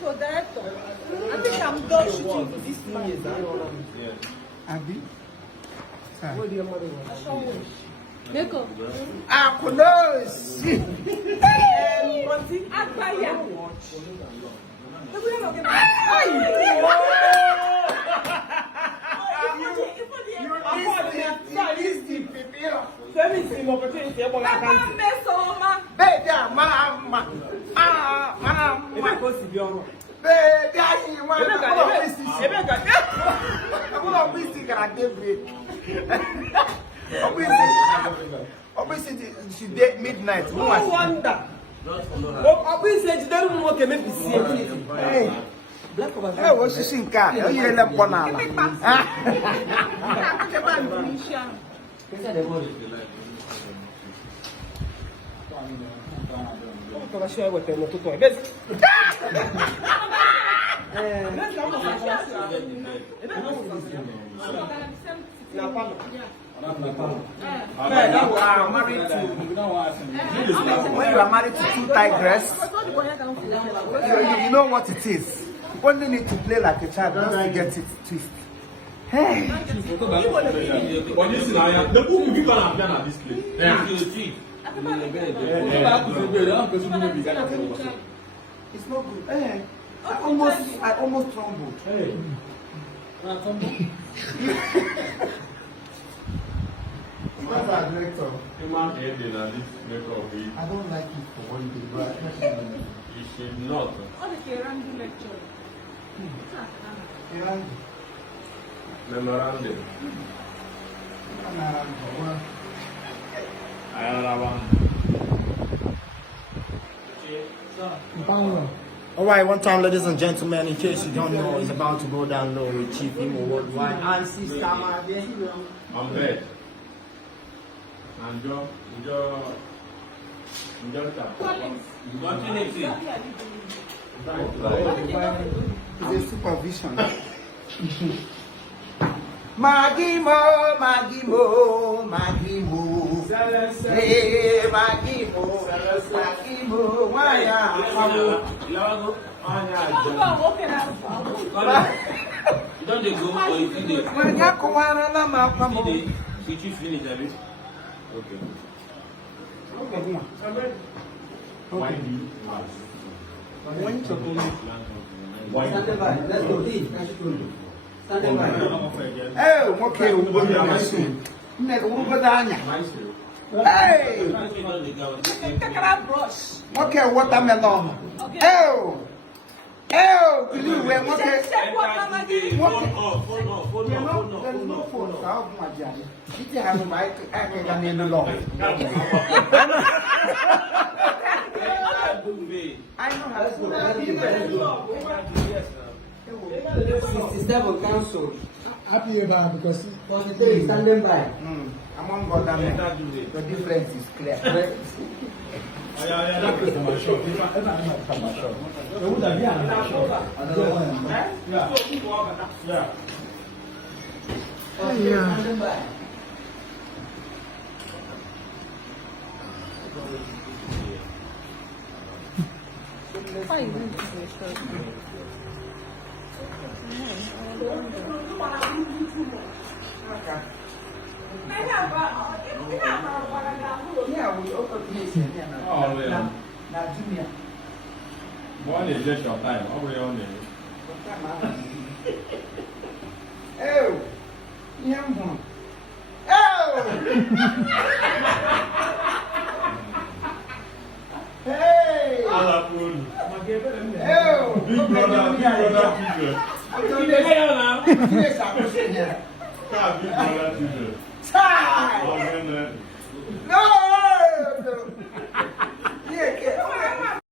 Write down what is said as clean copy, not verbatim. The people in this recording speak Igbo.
to director. I think I'm done shooting with this man. Abi? Neko. Akunosi. Agbaya. Obviously, she did midnight. No wonder. Obviously, you don't want to make me see. Hey, hey, what's she saying? You ain't a banana. I'm sure what they're not talking When you are married to two tigress, you know what it is. You only need to play like a child just to get it twist. Hey. The book you can have done at this place. It's not good. Hey. I almost trembled. Hey. What's our director? I don't like it for one day, but you should not. All the Kerandu lecture. Memorandum. All right, one time, ladies and gentlemen, in case you don't know, it's about to go down low with Chief Imo Worldwide and Sister Maggi. I'm there. Enjoy. It's a supervision. Maggi mo. Hey, Maggi mo. Why Don't they go or if they did you finish a bit? Okay. Hey, okay, hey, okay, watermelon. Oh, believe we okay. Phone off. She has my acting in the law. I know how to do 67 council. Happy about because Standing by. Among God, the difference is clear. that was my shop. If I ever come my shop, it would have been my shop. Yeah. Standing by. Why you going to this Yeah, we open place here. Oh, yeah. Now, Junior. One is just your time. How are you on there? Oh, young one. Oh! Hey! Oh! Big brother, teacher. I'm doing this. Yes, I'm pushing here. Big brother, teacher. Time! No!